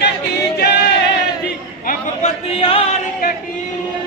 की जय जी अब पतियार की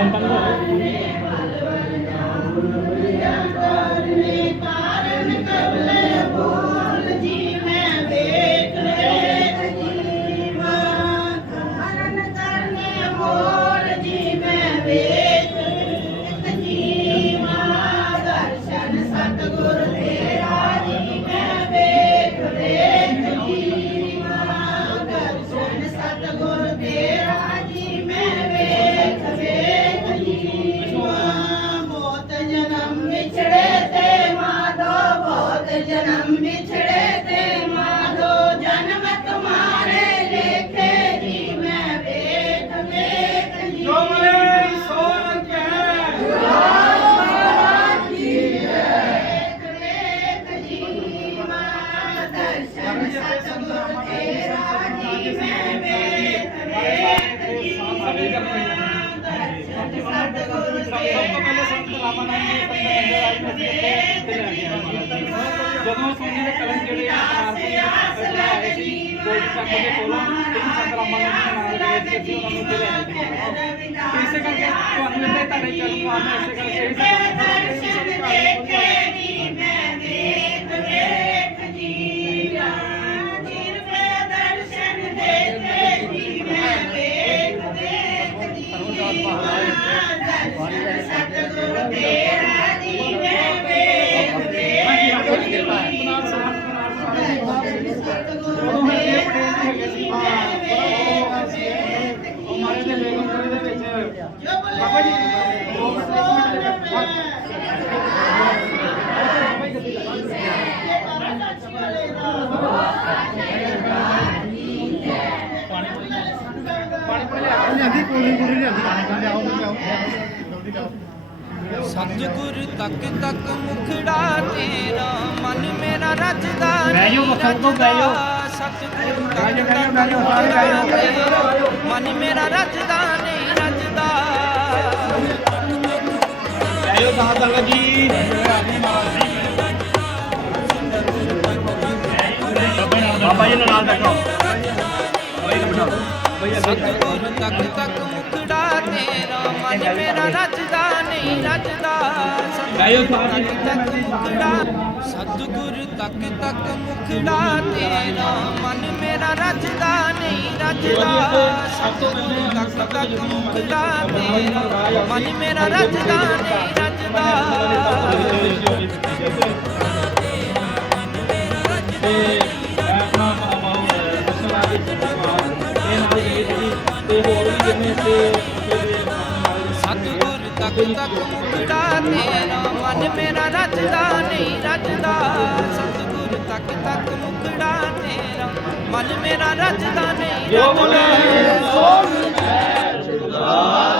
Santanggo. ਬਹੁਤ ਜਨਮ ਵਿਛੜੇ ਤੇ ਮਾਧੋ ਜਨਮ ਤੁਮਾਰੇ ਲੇਖੇ ਜੀ ਮੈਂ ਵੇਖ ਵੇਖ ਜੀ ਵੇਖ ਵੇਖ ਜੀ ਮਾਂ ਦਰਸ਼ਨ ਸਤਿਗੁਰ ਤੇਰਾ ਜੀ ਮੈਂ ਵੇਖ ਵੇਖ ਜੀ ਦਰਸ਼ਨ ਸਤਿਗੁਰ ਜਦੋਂ ਸੋਨੇ ਦੇ ਕਲਮ ਜਿਹੜੇ ਆ ਆਰਤੀ ਆਏ ਸੀ, ਕੋਈ ਚੱਕ ਦੇ ਕੋਲੋਂ ਇਹ ਸੰਗਰਾਮਾਂ ਦੇ ਨਾਲ ਗਏ ਸੀ ਅਸੀਂ ਉਹਨਾਂ ਨੂੰ ਉੱਥੇ ਲੈ ਕੇ ਇਸੇ ਕਰਕੇ ਤੁਹਾਨੂੰ ਇੱਥੇ ਤੁਹਾਡੇ ਚਰਨ ਮਾਰਨਾ ਇਸੇ ਕਰਕੇ ਇਹ ਦਰਸ਼ਨ ਦੇਖੇ ਜੀ। ਮੈਂ ਵੇਖ ਵੇਖ ਜੀ ਰਾਜੀਰ ਮੈਂ ਦਰਸ਼ਨ ਦੇਖੇ ਜੀ, ਮੈਂ ਵੇਖ ਵੇਖ ਜੀ ਦਰਸ਼ਨ ਸਤਿਗੁਰ ਤੇਰਾ ਜਲਦੀ ਲਿਆਓ ਸਤਿਗੁਰ ਤੱਕ ਤੱਕ ਮੁਖੜਾ ਤੇਰਾ ਮਨ ਮੇਰਾ ਰਜਦਾ ਬਹਿ ਜਾਓ, ਮੱਥਾ ਟੇਕੋ, ਬਹਿ ਜਾਓ। ਸਤਿਗੁਰ ਤੱਕ ਬਹਿ ਜਾਓ। ਤੇਰਾ ਮਨ ਮੇਰਾ ਰਜਦਾ ਆਇਓ ਤਾਂ ਜੀ ਬਾਬਾ ਜੀ ਨਾਲ ਬੈਠੋ ਸਤਿਗੁਰ ਤੱਕ ਤੱਕ ਮੁਖੜਾ ਤੇਰਾ ਮਨ ਮੇਰਾ ਰਚਦਾ ਨਹੀਂ ਰਜਦਾ। ਸਤਿਗੁਰ ਤੱਕ ਤੱਕ ਮੁਖੜਾ ਸਤਿਗੁਰ ਤੱਕ ਤੱਕ ਮੁਖੜਾ ਤੇਰਾ ਮਨ ਮੇਰਾ ਰਚਦਾ ਨਹੀਂ ਰਜਦਾ ਸਤਿਗੁਰ ਤੱਕ ਤੱਕ ਮੁਖੜਾ ਤੇਰਾ ਮਨ ਮੇਰਾ ਰਚਦਾ ਨਹੀਂ ਸਤਿਗੁਰ ਤੱਕ ਤੱਕ ਮੁਖੜਾ ਤੇਰਾ ਮਨ ਮੇਰਾ ਰਜਦਾ ਨਹੀਂ ਰਜਦਾ। ਸਤਿਗੁਰ ਤੱਕ ਤੱਕ ਮੁਖੜਾ ਤੇਰਾ ਮਨ ਮੇਰਾ ਰਜਦਾ ਨਹੀਂ ਰਜਦਾ। ਜੈ